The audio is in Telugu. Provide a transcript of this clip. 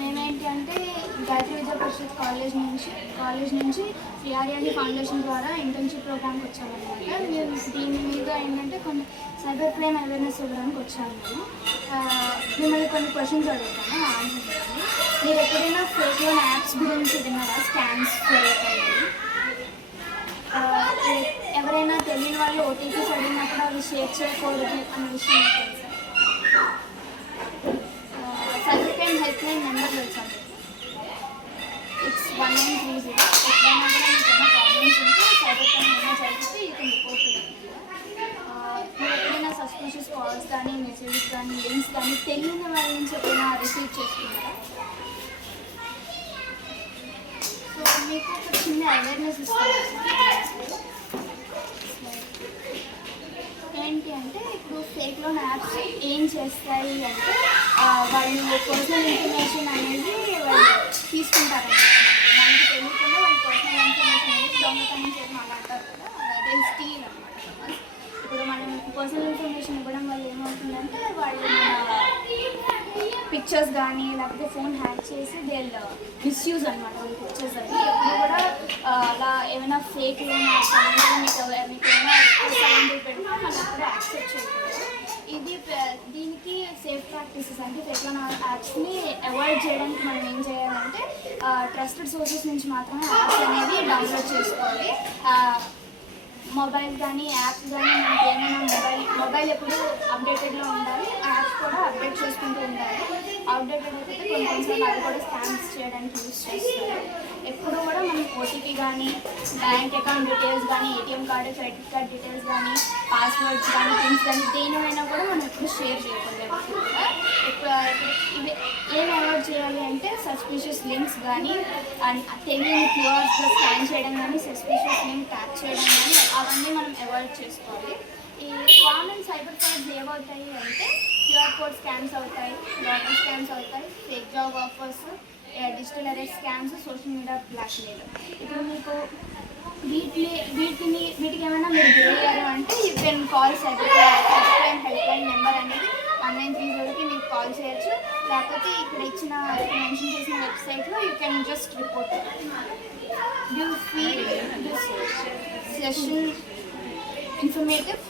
మేమేంటి అంటే గాయత్రి విద్యా పరిషత్ కాలేజ్ నుంచి సిఆర్ఎల్ ఫౌండేషన్ ద్వారా ఇంటర్న్షిప్ ప్రోగ్రామ్కి వచ్చామన్నమాట. మేము దీని మీద ఏంటంటే కొన్ని సైబర్ క్రైమ్ అవేర్నెస్ ఇవ్వడానికి వచ్చాము. మిమ్మల్ని కొన్ని క్వశ్చన్స్ అడుగుతాను, ఆన్సర్ చేయండి. మీరు ఎప్పుడైనా ఫేక్ లోన్ యాప్స్ గురించి విన్నారా? స్కామ్స్ జరుగుతాయి. ఎవరైనా తెలియని వాళ్ళు ఓటీపీస్ అడిగినప్పుడు అవి షేర్ చేయకూడదు అనే విషయం తెలుసా? Cyber crime help line number తెలుసా? ఇట్స్ 1930. ఎప్పుడైనా కూడా మీకు ఏమైనా ప్రాబ్లమ్స్ ఉంటే సైబర్ క్రైమ్ ఏమైనా జరిగితే you can report to them. మీరు ఎప్పుడైనా సస్పిషియస్ కాల్స్ కానీ మెసేజెస్ కానీ లింక్స్ కానీ తెలియని వాళ్ళ నుంచి ఎప్పుడైనా రిసీవ్ చేసుకున్నారా? సో మీకు ఒక చిన్న అవేర్నెస్ ఇస్తాను. ఏంటి అంటే ఇప్పుడు ఫేక్ లోన్ యాప్స్ ఏం చేస్తాయి అంటే వాళ్ళు పర్సనల్ ఇన్ఫర్మేషన్ అనేది వాళ్ళు తీసుకుంటారన్నమాట. మనకి తెలియకుండా వాళ్ళు పర్సనల్ ఇన్ఫర్మేషన్ అనేది దొంగతనం చేయడం అలా అంటారు కదా, అదే స్టీల్ అనమాట. ఇప్పుడు మనం పర్సనల్ ఇన్ఫర్మేషన్ ఇవ్వడం వల్ల ఏమవుతుందంటే వాళ్ళు మన పిక్చర్స్ కానీ లేకపోతే ఫోన్ హ్యాక్ చేసి దే మిస్యూజ్ అనమాట వాళ్ళ పిక్చర్స్. అది ఎప్పుడు కూడా అలా ఏమైనా ఫేక్ లోన్ మీకు ఏమైనా సరెండర్ పెడితే మనం ఎప్పుడు యాక్సెప్ట్ చేయకూడదు. దీనికి సేఫ్ ప్రాక్టీసెస్ అంటే ఫేక్ లోన్ యాప్స్ని అవాయిడ్ చేయడానికి మనం ఏం చేయాలంటే ట్రస్టెడ్ సోర్సెస్ నుంచి మాత్రమే యాప్స్ అనేవి డౌన్లోడ్ చేసుకోవాలి. మొబైల్ కానీ యాప్స్ కానీ మనకి ఏమైనా మొబైల్ ఎప్పుడు అప్డేటెడ్లో ఉండాలి, యాప్స్ కూడా అప్డేట్ చేసుకుంటూ ఉండాలి. అప్డేటెడ్ అయితే కొన్నిసార్లు అవి కూడా స్కామ్స్ చేయడానికి యూజ్ చేస్తారు. ఎప్పుడు కూడా మనం ఓటీపీ కానీ బ్యాంక్ అకౌంట్ డీటెయిల్స్ కానీ ATM card credit card details కానీ పాస్వర్డ్స్ కానీ పిన్స్ కానీ దేనివైనా కూడా మనం ఎప్పుడు షేర్ చేయకూడదు. ఇవి ఏం అవాయిడ్ చేయాలి అంటే సస్పిషియస్ లింక్స్ కానీ తెలియని క్యూఆర్స్గా స్కాన్ చేయడం కానీ సస్పిషియస్ లింక్ ట్యాప్ చేయడం కానీ అవన్నీ మనం అవాయిడ్ చేసుకోవాలి. ఈ కామన్ సైబర్ ఫ్రాడ్స్ ఏమవుతాయి అంటే క్యూఆర్ కోడ్ స్కామ్స్ అవుతాయి, లాటరీ స్కామ్స్ అవుతాయి, fake job offers, digital arrest scams, social media blackmail. ఇప్పుడు మీకు వీటికి ఏమైనా మీరు గురయ్యారు అంటే you can call cyber crime help line number అనేది 1930కి మీరు కాల్ చేయొచ్చు. లేకపోతే ఇక్కడ మెన్షన్ చేసిన వెబ్సైట్లో you can just report. Do feel this session informative?